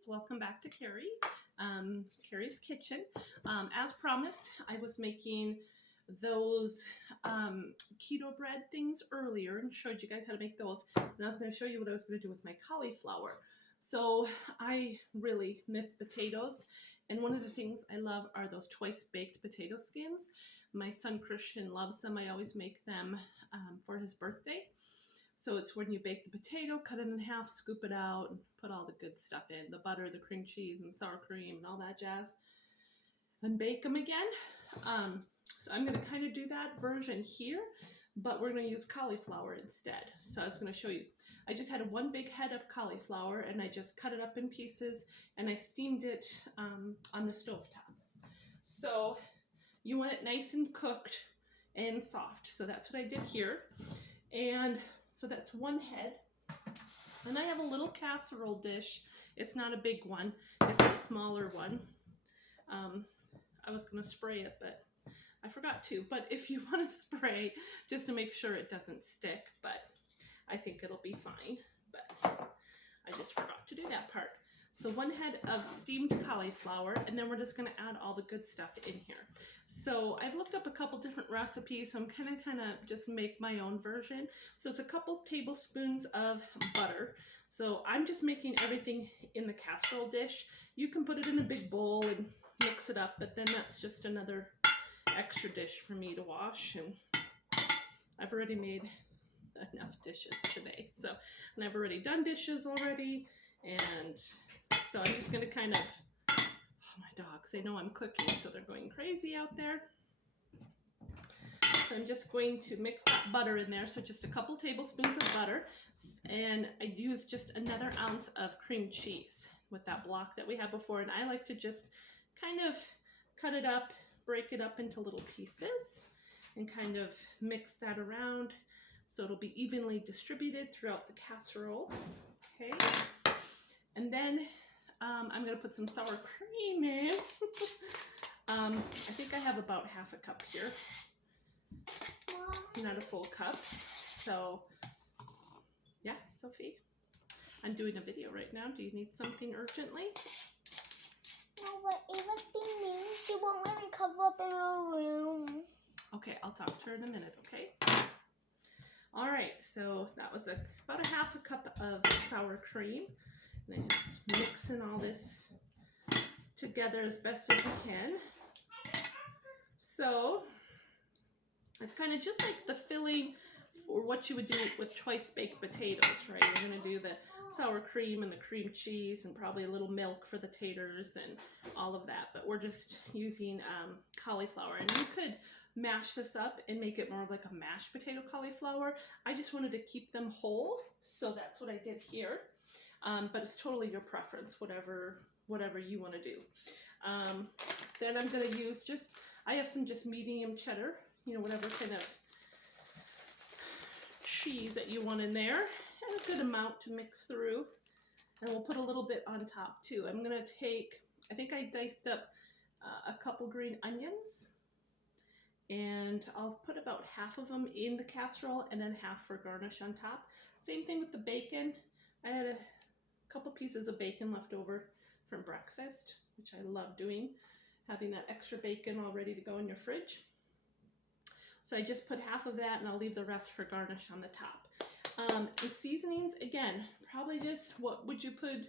friends, welcome back to Carrie's Kitchen. As promised, I was making those keto bread things earlier and showed you guys how to make those, and I was going to show you what I was going to do with my cauliflower. So I really missed potatoes, and one of the things I love are those twice baked potato skins. My son Christian loves them. I always make them for his birthday. So it's when you bake the potato, cut it in half, scoop it out, and put all the good stuff in, the butter, the cream cheese, and sour cream, and all that jazz, and bake them again. So I'm going to kind of do that version here, but we're going to use cauliflower instead. So I was going to show you. I just had one big head of cauliflower, and I just cut it up in pieces, and I steamed it on the stovetop. So you want it nice and cooked and soft. So that's what I did here. And so that's one head, and I have a little casserole dish. It's not a big one, it's a smaller one. I was going to spray it, but I forgot to. But if you want to spray, just to make sure it doesn't stick, but I think it'll be fine. But I just forgot to do that part. So one head of steamed cauliflower, and then we're just going to add all the good stuff in here. So I've looked up a couple different recipes, so I'm kind of just make my own version. So it's a couple tablespoons of butter. So I'm just making everything in the casserole dish. You can put it in a big bowl and mix it up, but then that's just another extra dish for me to wash. And I've already made enough dishes today. So, and I've already done dishes already, and so I'm just going to kind of, oh, my dogs, they know I'm cooking, so they're going crazy out there. So I'm just going to mix that butter in there. So just a couple tablespoons of butter, and I use just another ounce of cream cheese with that block that we had before. And I like to just kind of cut it up, break it up into little pieces, and kind of mix that around so it'll be evenly distributed throughout the casserole. Okay, and then I'm going to put some sour cream in. I think I have about half a cup here, not a full cup. So yeah, Sophie, I'm doing a video right now. Do you need something urgently? No, but Ava's being mean. She won't let me cover up in her room. Okay, I'll talk to her in a minute, okay? All right, so that was about a half a cup of sour cream. And I just mixing all this together as best as you can. So it's kind of just like the filling for what you would do with twice baked potatoes, right? You're going to do the sour cream and the cream cheese and probably a little milk for the taters and all of that. But we're just using cauliflower. And you could mash this up and make it more like a mashed potato cauliflower. I just wanted to keep them whole, so that's what I did here. But it's totally your preference, whatever you want to do. Then I'm going to use I have some just medium cheddar, whatever kind of cheese that you want in there, and a good amount to mix through. And we'll put a little bit on top too. I'm going to take, I think I diced up a couple green onions, and I'll put about half of them in the casserole and then half for garnish on top. Same thing with the bacon. I had a couple pieces of bacon left over from breakfast, which I love doing, having that extra bacon all ready to go in your fridge. So I just put half of that, and I'll leave the rest for garnish on the top. And seasonings, again, probably just what would you put,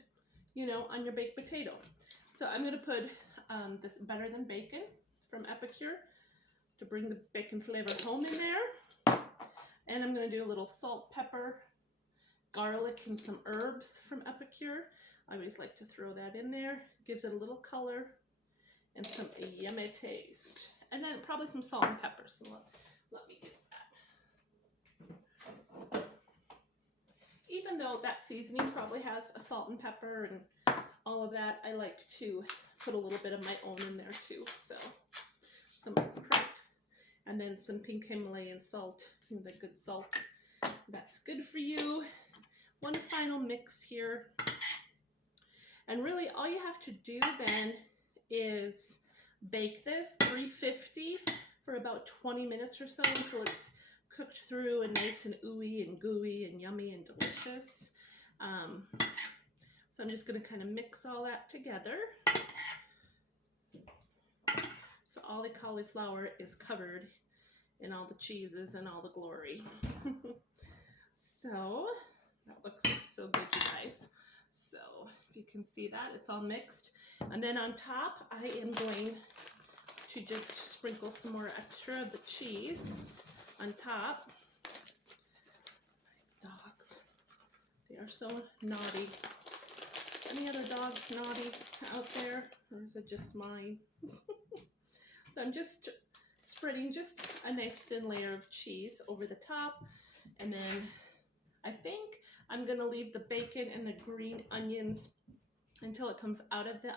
on your baked potato. So I'm going to put this Better Than Bacon from Epicure to bring the bacon flavor home in there. And I'm going to do a little salt, pepper, garlic, and some herbs from Epicure. I always like to throw that in there. Gives it a little color and some yummy taste. And then probably some salt and pepper. So let me do that. Even though that seasoning probably has a salt and pepper and all of that, I like to put a little bit of my own in there too. So some cracked, and then some pink Himalayan salt, the good salt. That's good for you. One final mix here. And really all you have to do then is bake this 350 for about 20 minutes or so until it's cooked through and nice and ooey and gooey and yummy and delicious. So I'm just going to kind of mix all that together. So all the cauliflower is covered in all the cheeses and all the glory. So that looks so good, you guys. So if you can see that, it's all mixed. And then on top, I am going to just sprinkle some more extra of the cheese on top. Dogs, they are so naughty. Any other dogs naughty out there, or is it just mine? So I'm just spreading just a nice thin layer of cheese over the top, and then I think I'm gonna leave the bacon and the green onions until it comes out of the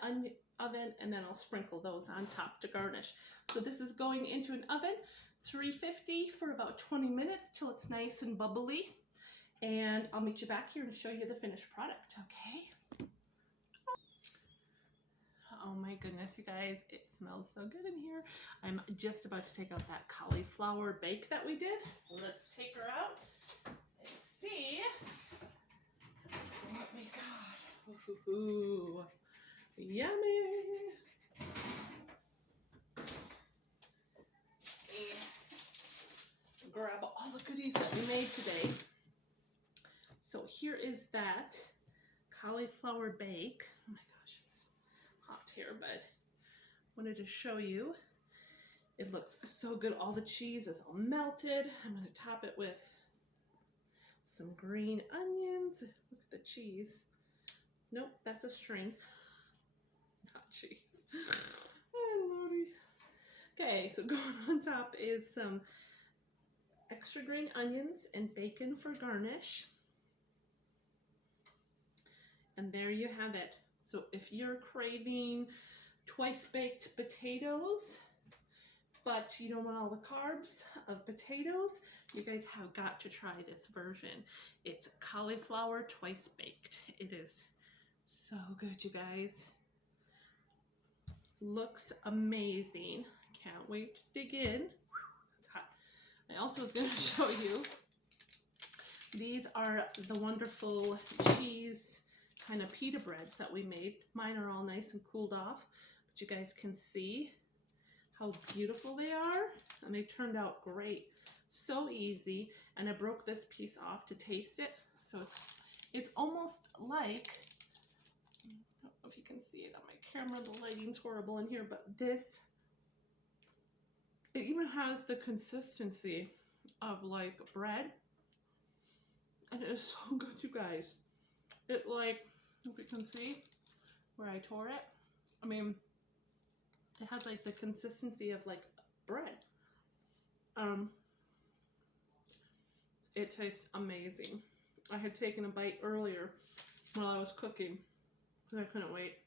oven, and then I'll sprinkle those on top to garnish. So this is going into an oven, 350 for about 20 minutes till it's nice and bubbly, and I'll meet you back here and show you the finished product, okay? Oh my goodness, you guys, it smells so good in here. I'm just about to take out that cauliflower bake that we did. Let's take her out and see what we got. Ooh, yummy. And grab all the goodies that we made today. So here is that cauliflower bake. Oh my gosh, it's hot here, but wanted to show you. It looks so good. All the cheese is all melted. I'm going to top it with some green onions. Look at the cheese. Nope, that's a string. Not cheese. Oh, Lordy. Okay, so going on top is some extra green onions and bacon for garnish. And there you have it. So if you're craving twice baked potatoes, but you don't want all the carbs of potatoes, you guys have got to try this version. It's cauliflower twice baked. It is so good, you guys. Looks amazing. Can't wait to dig in. It's hot. I also was going to show you, these are the wonderful cheese kind of pita breads that we made. Mine are all nice and cooled off, but you guys can see how beautiful they are, and they turned out great. So easy, and I broke this piece off to taste it, so it's almost like, I don't know if you can see it on my camera, the lighting's horrible in here, but this, it even has the consistency of like bread, and it is so good, you guys. It, like, if you can see where I tore it, I mean, it has like the consistency of like bread. It tastes amazing. I had taken a bite earlier while I was cooking and I couldn't wait.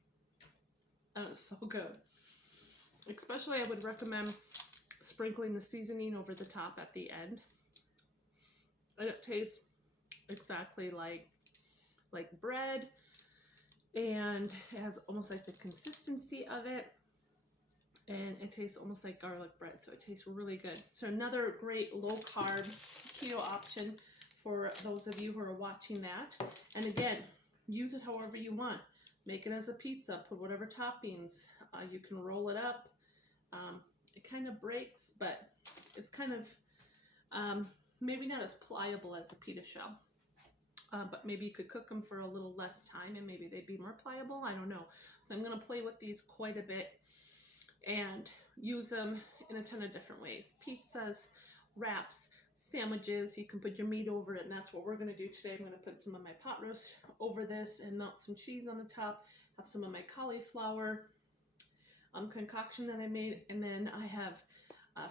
And it's so good. Especially I would recommend sprinkling the seasoning over the top at the end. And it tastes exactly like bread, and it has almost like the consistency of it, and it tastes almost like garlic bread, so it tastes really good. So another great low carb keto option for those of you who are watching that. And again, use it however you want. Make it as a pizza, put whatever toppings. You can roll it up. It kind of breaks, but it's kind of maybe not as pliable as a pita shell. But maybe you could cook them for a little less time and maybe they'd be more pliable. I don't know. So I'm going to play with these quite a bit and use them in a ton of different ways. Pizzas, wraps, sandwiches. You can put your meat over it, and that's what we're going to do today. I'm going to put some of my pot roast over this and melt some cheese on the top. Have some of my cauliflower concoction that I made, and then I have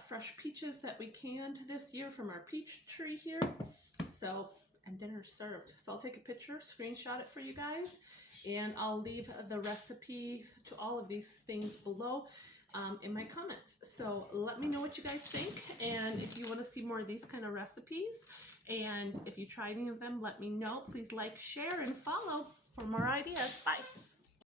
fresh peaches that we canned this year from our peach tree here. So, and dinner served. So I'll take a picture, screenshot it for you guys, and I'll leave the recipe to all of these things below in my comments. So let me know what you guys think, and if you want to see more of these kind of recipes, and if you try any of them, let me know. Please like, share, and follow for more ideas. Bye.